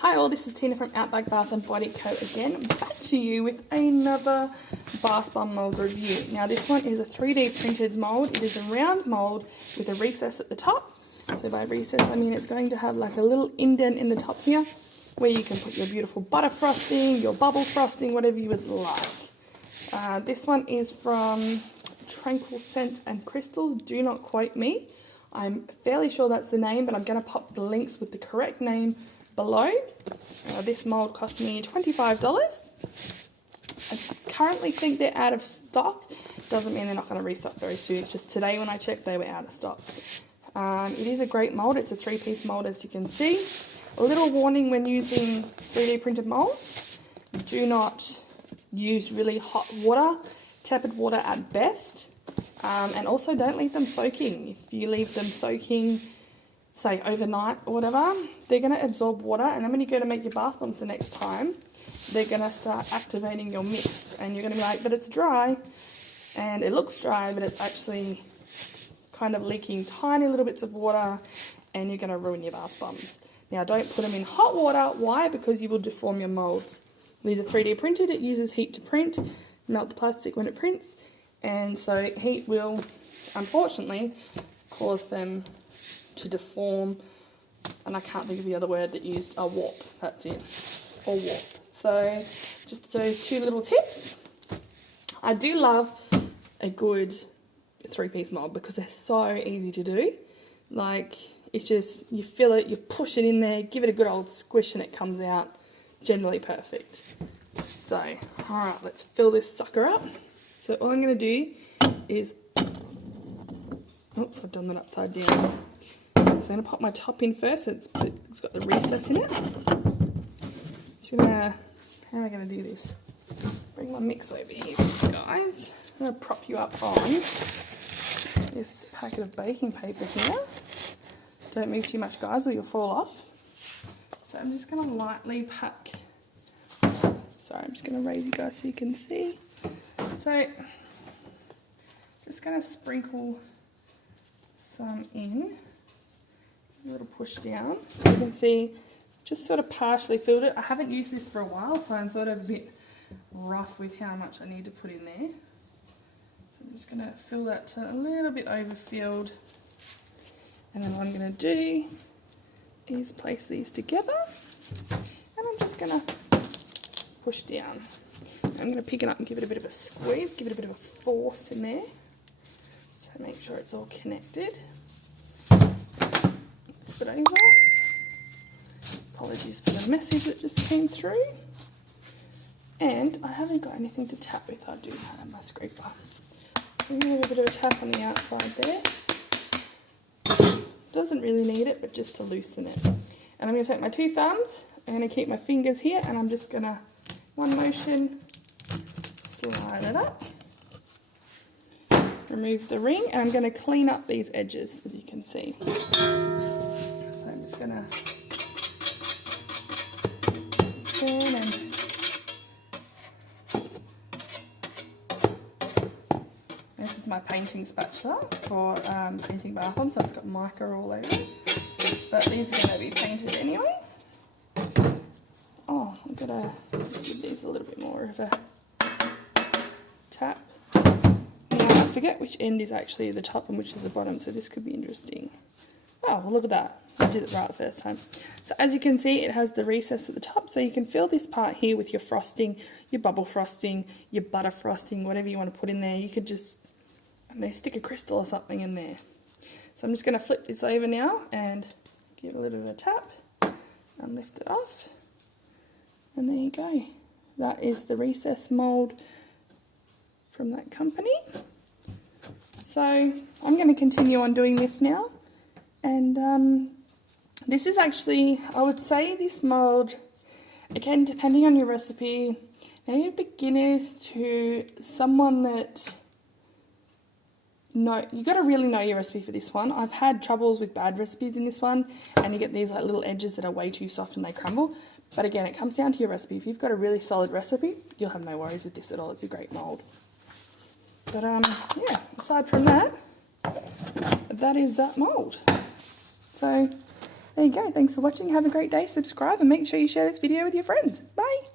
Hi all, this is Tina from Outback Bath & Body Co again, back to you with another bath bomb mould review. Now this one is a 3D printed mould. It is a round mould with a recess at the top. So by recess I mean it's going to have like a little indent in the top here where you can put your beautiful butter frosting, your bubble frosting, whatever you would like. This one is from Tranquil Scents and Crystals. Do not quote me. I'm fairly sure that's the name, but I'm going to pop the links with the correct name below. This mould cost me $25. I currently think they're out of stock. Doesn't mean they're not going to restock very soon. It's just today when I checked they were out of stock. It is a great mould. It's a 3-piece mould, as you can see. A little warning when using 3D printed molds: do not use really hot water, tepid water at best, and also don't leave them soaking. If you leave them soaking, say overnight or whatever, they're going to absorb water, and then when you go to make your bath bombs the next time, they're going to start activating your mix, and you're going to be like, but it's dry, and it looks dry, but it's actually kind of leaking tiny little bits of water, and you're going to ruin your bath bombs. Now don't put them in hot water. Why? Because you will deform your molds. These are 3D printed. It uses heat to print, melt the plastic when it prints, and so heat will unfortunately cause them to deform, and I can't think of the other word that used, a warp, that's it, or warp. So just those two little tips. I do love a good 3-piece mold because they're so easy to do. Like, it's just, you fill it, you push it in there, give it a good old squish, and it comes out generally perfect. So, alright, let's fill this sucker up. So all I'm going to do is, oops, I've done that upside down. So I'm going to pop my top in first. So it's got the recess in it. So how am I going to do this? Bring my mix over here, guys. I'm going to prop you up on this packet of baking paper here. Don't move too much, guys, or you'll fall off. So I'm just going to lightly pack. Sorry, I'm just going to raise you guys so you can see. So just going to sprinkle some in. A little push down. So you can see, just sort of partially filled it. I haven't used this for a while, so I'm sort of a bit rough with how much I need to put in there. So I'm just going to fill that to a little bit overfilled. And then what I'm going to do is place these together. And I'm just going to push down. I'm going to pick it up and give it a bit of a squeeze, give it a bit of a force in there. So make sure it's all connected. It over. Apologies for the message that just came through. And I haven't got anything to tap with. I do have my scraper. I'm going to give a bit of a tap on the outside there. Doesn't really need it, but just to loosen it. And I'm going to take my 2 thumbs. I'm going to keep my fingers here, and I'm just going to, one motion, slide it up. Remove the ring, and I'm going to clean up these edges, as you can see. I'm just going to turn and this is my painting spatula for painting bath bombs, so it's got mica all over it. But these are going to be painted anyway. Oh, I'm going to give these a little bit more of a tap. Now I forget which end is actually the top and which is the bottom, so this could be interesting. Oh, well, look at that. I did it right the first time. So as you can see, it has the recess at the top, so you can fill this part here with your frosting, your bubble frosting, your butter frosting, whatever you want to put in there. You could just, I don't know, stick a crystal or something in there. So I'm just going to flip this over now and give it a little bit of a tap and lift it off. And there you go. That is the recess mould from that company. So I'm going to continue on doing this now. And this is actually, I would say this mould, again, depending on your recipe, maybe beginners to someone that, you got to really know your recipe for this one. I've had troubles with bad recipes in this one, and you get these like little edges that are way too soft and they crumble. But again, it comes down to your recipe. If you've got a really solid recipe, you'll have no worries with this at all. It's a great mould. But yeah, aside from that, that is that mould. So There you go. Thanks for watching. Have a great day. Subscribe and make sure you share this video with your friends. Bye.